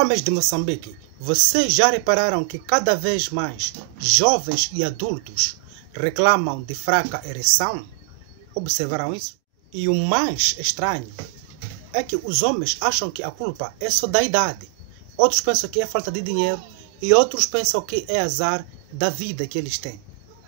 Homens de Moçambique, vocês já repararam que cada vez mais jovens e adultos reclamam de fraca ereção? Observaram isso? E o mais estranho é que os homens acham que a culpa é só da idade. Outros pensam que é falta de dinheiro e outros pensam que é azar da vida que eles têm,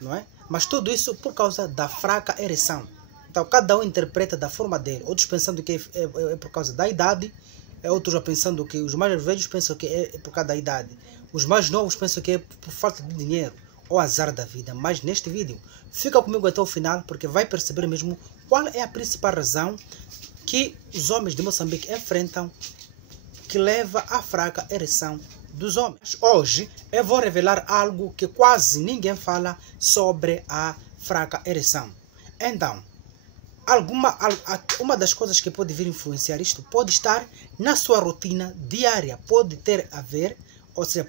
não é? Mas tudo isso por causa da fraca ereção. Então cada um interpreta da forma dele. Outros pensando que é por causa da idade, outros já pensando que os mais velhos pensam que é por causa da idade. Os mais novos pensam que é por falta de dinheiro ou azar da vida. Mas neste vídeo, fica comigo até o final porque vai perceber mesmo qual é a principal razão que os homens de Moçambique enfrentam que leva à fraca ereção dos homens. Hoje eu vou revelar algo que quase ninguém fala sobre a fraca ereção. Então, uma das coisas que pode vir influenciar isto pode estar na sua rotina diária, pode ter a ver, ou seja,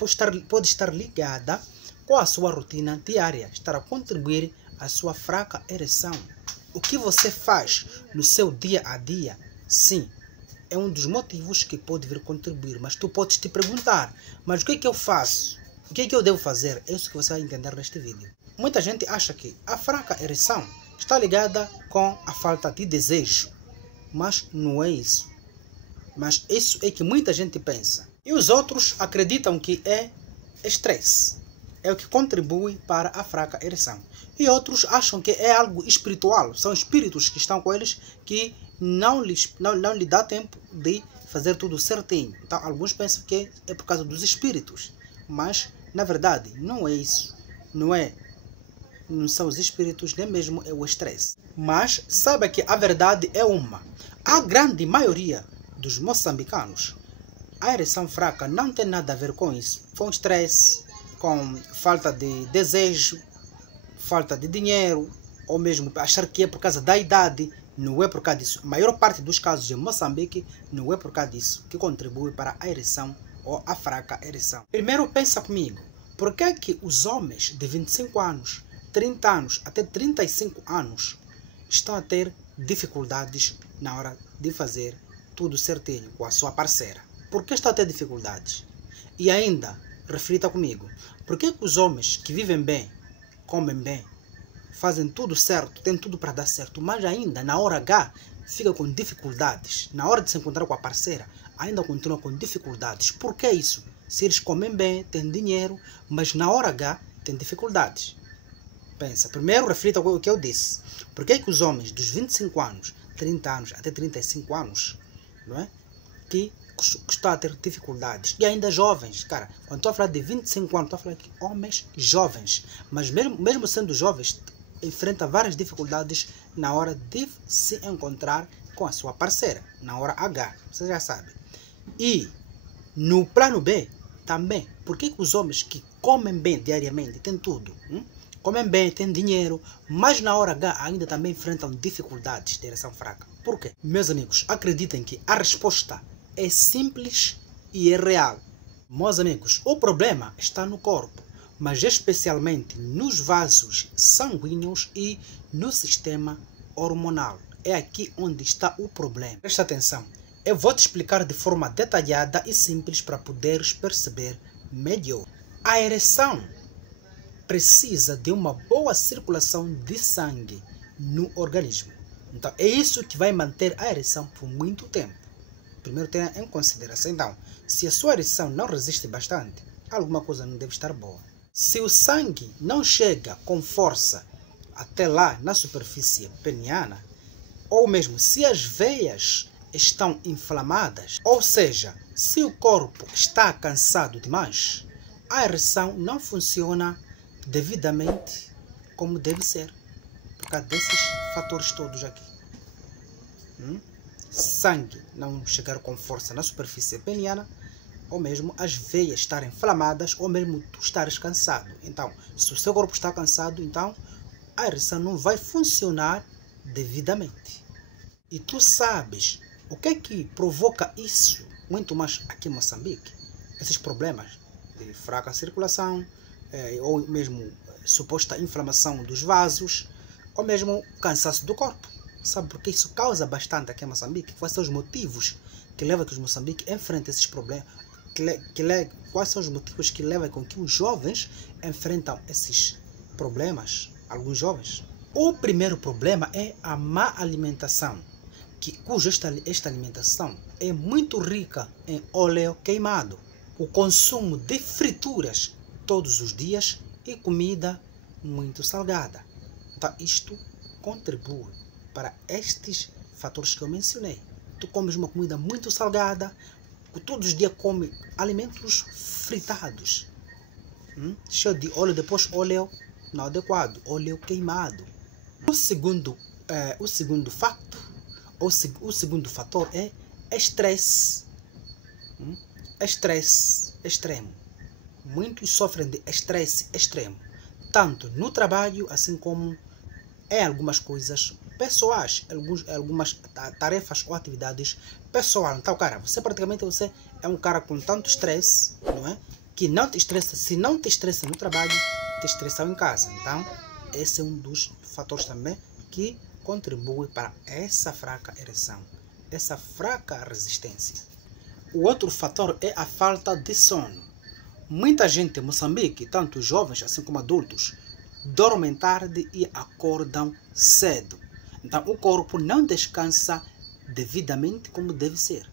pode estar ligada com a sua rotina diária, estar a contribuir à sua fraca ereção. O que você faz no seu dia a dia, sim, é um dos motivos que pode vir contribuir, mas tu podes te perguntar, mas o que é que eu faço? O que é que eu devo fazer? É isso que você vai entender neste vídeo. Muita gente acha que a fraca ereção está ligada com a falta de desejo, mas não é isso. Mas isso é que muita gente pensa. E os outros acreditam que é estresse, é o que contribui para a fraca ereção. E outros acham que é algo espiritual, são espíritos que estão com eles que não lhe dá tempo de fazer tudo certinho. Então alguns pensam que é por causa dos espíritos, mas na verdade não é isso. Não são os espíritos, nem mesmo é o estresse. Mas saiba que a verdade é uma. A grande maioria dos moçambicanos, a ereção fraca não tem nada a ver com isso. Com estresse, com falta de desejo, falta de dinheiro, ou mesmo achar que é por causa da idade. Não é por causa disso. A maior parte dos casos em Moçambique não é por causa disso que contribui para a ereção ou a fraca ereção. Primeiro pensa comigo, por que é que os homens de 25 anos, 30 anos até 35 anos estão a ter dificuldades na hora de fazer tudo certinho com a sua parceira? Por que estão a ter dificuldades? E ainda, reflita comigo, por que os homens que vivem bem, comem bem, fazem tudo certo, têm tudo para dar certo, mas ainda na hora H fica com dificuldades? Na hora de se encontrar com a parceira, ainda continua com dificuldades. Por que isso? Se eles comem bem, têm dinheiro, mas na hora H têm dificuldades. Pensa, primeiro reflita o que eu disse. Por que os homens dos 25 anos, 30 anos até 35 anos, não é? Que estão a ter dificuldades? E ainda jovens, cara, quando estou a falar de 25 anos, estou a falar de homens jovens. Mas mesmo sendo jovens, enfrenta várias dificuldades na hora de se encontrar com a sua parceira, na hora H, você já sabe. E no plano B também, por que os homens que comem bem diariamente, têm tudo, comem bem, têm dinheiro, mas na hora H ainda também enfrentam dificuldades de ereção fraca? Por quê? Meus amigos, acreditem que a resposta é simples e é real. Meus amigos, o problema está no corpo, mas especialmente nos vasos sanguíneos e no sistema hormonal. É aqui onde está o problema. Presta atenção, eu vou te explicar de forma detalhada e simples para poderes perceber melhor. A ereção precisa de uma boa circulação de sangue no organismo. Então é isso que vai manter a ereção por muito tempo. Primeiro tenha em consideração, então, se a sua ereção não resiste bastante, alguma coisa não deve estar boa. Se o sangue não chega com força até lá na superfície peniana, ou mesmo se as veias estão inflamadas, ou seja, se o corpo está cansado demais, a ereção não funciona devidamente como deve ser, por causa desses fatores todos aqui. Sangue não chegar com força na superfície peniana, ou mesmo as veias estarem inflamadas, ou mesmo tu estares cansado. Então, se o seu corpo está cansado, então a ereção não vai funcionar devidamente. E tu sabes o que é que provoca isso, muito mais aqui em Moçambique? Esses problemas de fraca circulação, ou mesmo suposta inflamação dos vasos, ou mesmo cansaço do corpo. Sabe por que isso causa bastante aqui em Moçambique? Quais são os motivos que levam a que os moçambiques enfrentem esses problemas? quais são os motivos que levam com que os jovens enfrentam esses problemas, alguns jovens? O primeiro problema é a má alimentação, cuja esta alimentação é muito rica em óleo queimado, o consumo de frituras todos os dias e comida muito salgada. Então, isto contribui para estes fatores que eu mencionei. Tu comes uma comida muito salgada, todos os dias come alimentos fritados, cheio de óleo, depois óleo não adequado, óleo queimado. O segundo fator é estresse. Estresse extremo. Muitos sofrem de estresse extremo, tanto no trabalho, assim como em algumas coisas pessoais, algumas tarefas ou atividades pessoais. Então, cara, você é um cara com tanto estresse, não é? Que não te estressa, se não te estressa no trabalho, te estressa em casa. Então, esse é um dos fatores também que contribui para essa fraca ereção, essa fraca resistência. O outro fator é a falta de sono. Muita gente em Moçambique, tanto jovens assim como adultos, dormem tarde e acordam cedo. Então, o corpo não descansa devidamente como deve ser.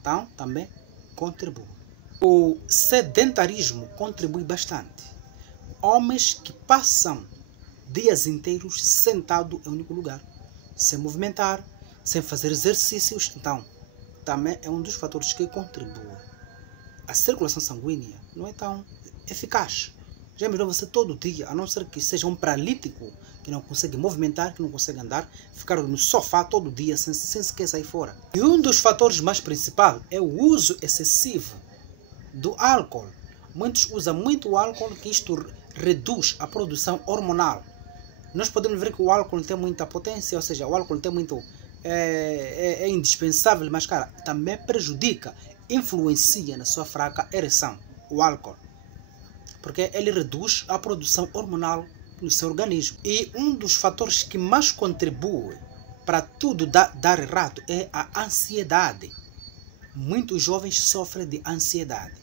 Então, também contribui. O sedentarismo contribui bastante. Homens que passam dias inteiros sentados em um único lugar, sem movimentar, sem fazer exercícios, então, também é um dos fatores que contribui. A circulação sanguínea não é tão eficaz. Já mirou você todo dia, a não ser que seja um paralítico, que não consegue movimentar, que não consegue andar, ficar no sofá todo dia sem sequer sair fora. E um dos fatores mais principais é o uso excessivo do álcool. Muitos usam muito álcool, que isto reduz a produção hormonal. Nós podemos ver que o álcool tem muita potência, ou seja, o álcool tem muito... é indispensável, mas, cara, também prejudica, influencia na sua fraca ereção, o álcool. Porque ele reduz a produção hormonal no seu organismo. E um dos fatores que mais contribui para tudo dar errado é a ansiedade. Muitos jovens sofrem de ansiedade.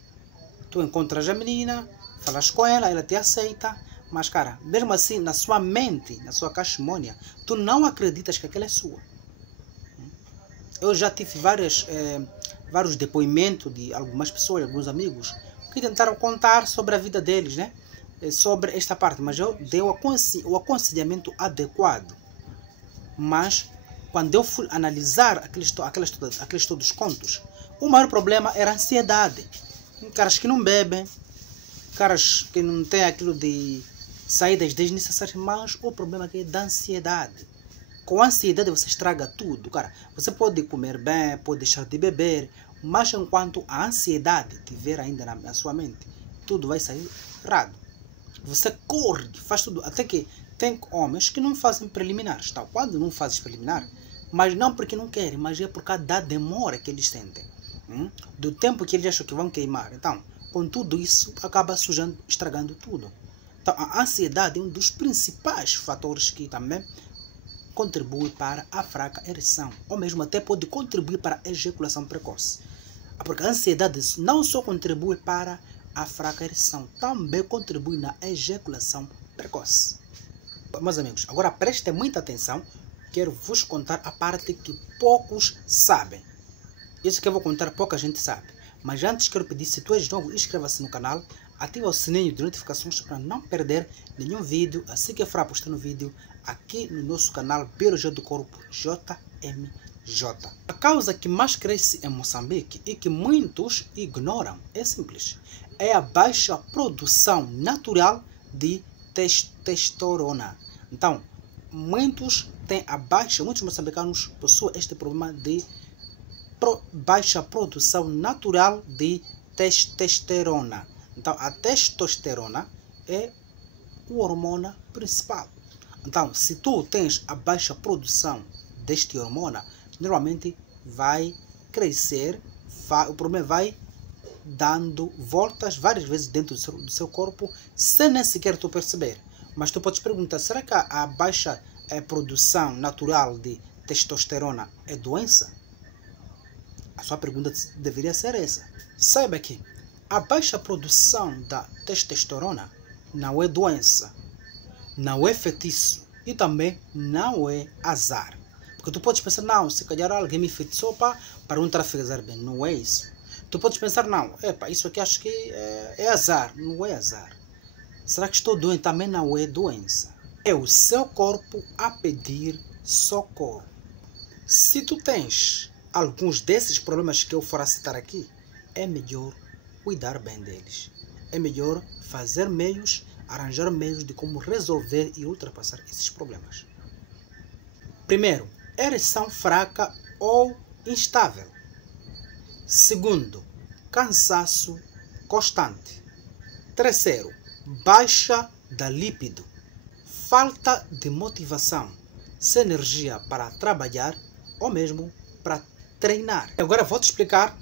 Tu encontras a menina, falas com ela, ela te aceita, mas, cara, mesmo assim, na sua mente, na sua caiximônia, tu não acreditas que aquela é sua. Eu já tive vários depoimentos de algumas pessoas, alguns amigos, que tentaram contar sobre a vida deles, né? Sobre esta parte, mas eu dei o aconselhamento adequado. Mas, quando eu fui analisar aqueles todos os contos, o maior problema era a ansiedade. Caras que não bebem, caras que não têm aquilo de saídas desnecessárias, mas o problema é da ansiedade. Com a ansiedade você estraga tudo, cara. Você pode comer bem, pode deixar de beber, mas enquanto a ansiedade estiver ainda na sua mente, tudo vai sair errado. Você corre, faz tudo, até que tem homens que não fazem preliminares. Tá? Quando não fazem preliminar, mas não porque não querem, mas é por causa da demora que eles sentem. Do tempo que eles acham que vão queimar. Então, com tudo isso, acaba sujando, estragando tudo. Então, a ansiedade é um dos principais fatores que também contribui para a fraca ereção, ou mesmo até pode contribuir para a ejaculação precoce. Porque a ansiedade não só contribui para a fraca ereção, também contribui na ejaculação precoce. Meus amigos, agora prestem muita atenção, quero vos contar a parte que poucos sabem. Isso que eu vou contar, pouca gente sabe. Mas antes quero pedir, se tu és novo, inscreva-se no canal, ativa o sininho de notificações para não perder nenhum vídeo, assim que eu for postando vídeo aqui no nosso canal Biologia do Corpo JMJ. A causa que mais cresce em Moçambique e que muitos ignoram é simples. É a baixa produção natural de testosterona. Então, muitos moçambicanos possuem este problema de baixa produção natural de testosterona. Então, a testosterona é o hormônio principal. Então, se tu tens a baixa produção deste hormônio, normalmente vai crescer, o problema vai dando voltas várias vezes dentro do seu corpo, sem nem sequer tu perceber. Mas tu podes perguntar, será que a baixa produção natural de testosterona é doença? A sua pergunta deveria ser essa. Saiba que A baixa produção da testosterona não é doença, não é feitiço e também não é azar. Porque tu podes pensar, não, se calhar alguém me feitiçou para não estar a fazer bem. Não é isso. Tu podes pensar, não, isso aqui acho que é azar. Não é azar. Será que estou doente? Também não é doença. É o seu corpo a pedir socorro. Se tu tens alguns desses problemas que eu for citar aqui, é melhor cuidar bem deles. É melhor fazer meios, arranjar meios de como resolver e ultrapassar esses problemas. Primeiro, ereção fraca ou instável. Segundo, cansaço constante. Terceiro, baixa da libido. Falta de motivação, sem energia para trabalhar ou mesmo para treinar. Agora vou te explicar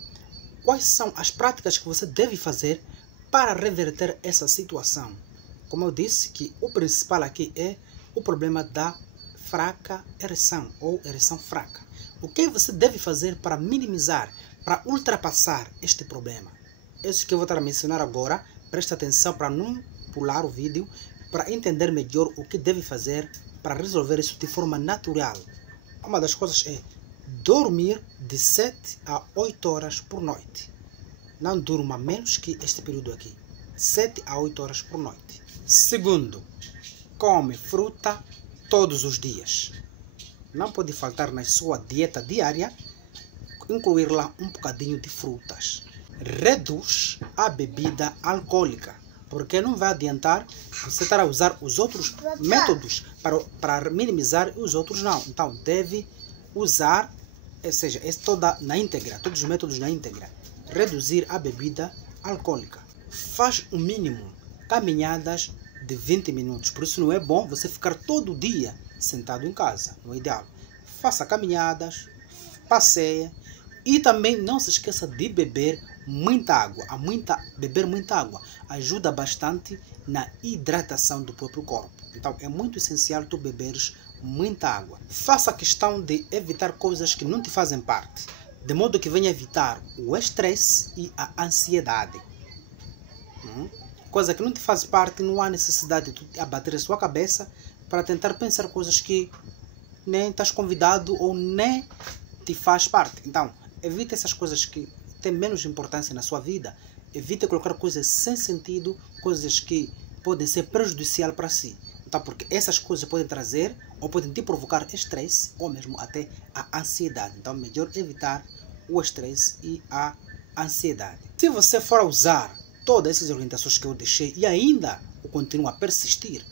quais são as práticas que você deve fazer para reverter essa situação. Como eu disse, que o principal aqui é o problema da fraca ereção ou ereção fraca. O que você deve fazer para minimizar, para ultrapassar este problema? Isso que eu vou estar a mencionar agora. Preste atenção para não pular o vídeo, para entender melhor o que deve fazer para resolver isso de forma natural. Uma das coisas é dormir de 7 a 8 horas por noite. Não durma menos que este período aqui. 7 a 8 horas por noite. Segundo, come fruta todos os dias. Não pode faltar na sua dieta diária incluir lá um bocadinho de frutas. Reduz a bebida alcoólica, porque não vai adiantar você estar a usar os outros métodos para minimizar e os outros não. Então deve usar, ou seja, toda na íntegra, todos os métodos na íntegra. Reduzir a bebida alcoólica. Faz o mínimo caminhadas de 20 minutos. Por isso não é bom você ficar todo dia sentado em casa. Não é ideal. Faça caminhadas, passeie e também não se esqueça de beber muita água. Beber muita água ajuda bastante na hidratação do próprio corpo. Então é muito essencial tu beberes muita água. Faça questão de evitar coisas que não te fazem parte, de modo que venha evitar o estresse e a ansiedade. Coisa que não te faz parte, não há necessidade de tu abater a sua cabeça para tentar pensar coisas que nem estás convidado ou nem te faz parte. Então, evite essas coisas que têm menos importância na sua vida. Evite colocar coisas sem sentido, coisas que podem ser prejudiciais para si. Então, porque essas coisas podem trazer ou podem te provocar estresse ou mesmo até a ansiedade. Então, melhor evitar o estresse e a ansiedade. Se você for usar todas essas orientações que eu deixei e ainda continua a persistir,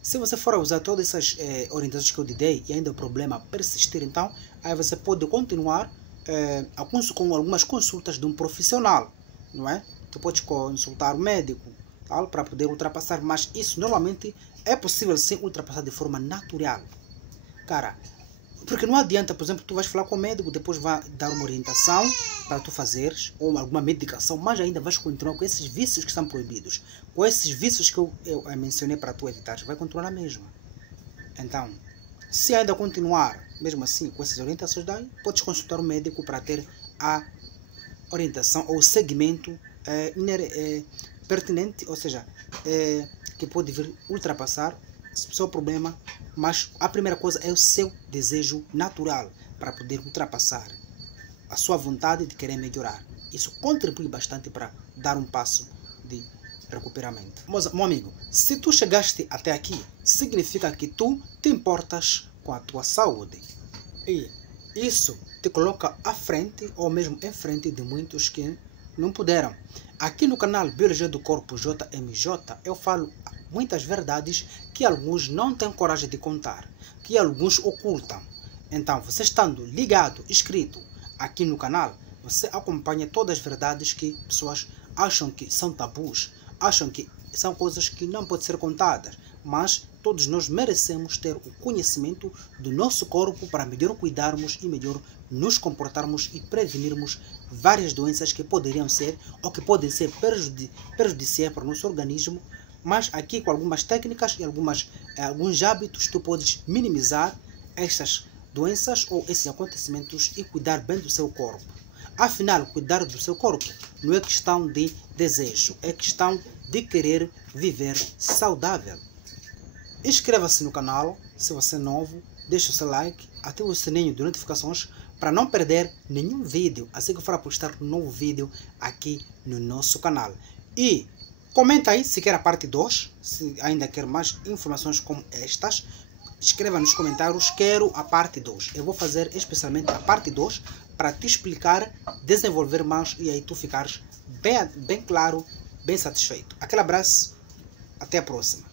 se você for usar todas essas orientações que eu te dei e ainda o problema persistir, então aí você pode continuar com algumas consultas de um profissional, não é? Tu pode consultar o médico, tal, para poder ultrapassar, mas isso normalmente é possível sim ultrapassar de forma natural. Cara, porque não adianta, por exemplo, tu vais falar com o médico, depois vai dar uma orientação para tu fazeres, ou alguma medicação, mas ainda vais continuar com esses vícios que são proibidos. Com esses vícios que eu mencionei para tu evitar, vai continuar na mesma. Então, se ainda continuar, mesmo assim, com essas orientações, daí podes consultar o médico para ter a orientação ou o segmento pertinente, ou seja, que pode vir ultrapassar o seu problema, mas a primeira coisa é o seu desejo natural para poder ultrapassar a sua vontade de querer melhorar. Isso contribui bastante para dar um passo de recuperamento. Meu amigo, se tu chegaste até aqui, significa que tu te importas com a tua saúde. E isso te coloca à frente ou mesmo em frente de muitos que não puderam. Aqui no canal Biologia do Corpo JMJ eu falo muitas verdades que alguns não têm coragem de contar, que alguns ocultam. Então, você estando ligado, inscrito aqui no canal, você acompanha todas as verdades que pessoas acham que são tabus, acham que são coisas que não podem ser contadas, mas todos nós merecemos ter o conhecimento do nosso corpo para melhor cuidarmos e melhor nos comportarmos e prevenirmos várias doenças que poderiam ser ou que podem ser prejudiciais para o nosso organismo. Mas aqui com algumas técnicas e alguns hábitos tu podes minimizar essas doenças ou esses acontecimentos e cuidar bem do seu corpo. Afinal, cuidar do seu corpo não é questão de desejo, é questão de querer viver saudável. Inscreva-se no canal, se você é novo, deixe o seu like, ative o sininho de notificações para não perder nenhum vídeo, assim que eu for postar um novo vídeo aqui no nosso canal. E comenta aí se quer a parte 2, se ainda quer mais informações como estas. Escreva nos comentários, quero a parte 2. Eu vou fazer especialmente a parte 2 para te explicar, desenvolver mais e aí tu ficares bem claro, bem satisfeito. Aquele abraço, até a próxima.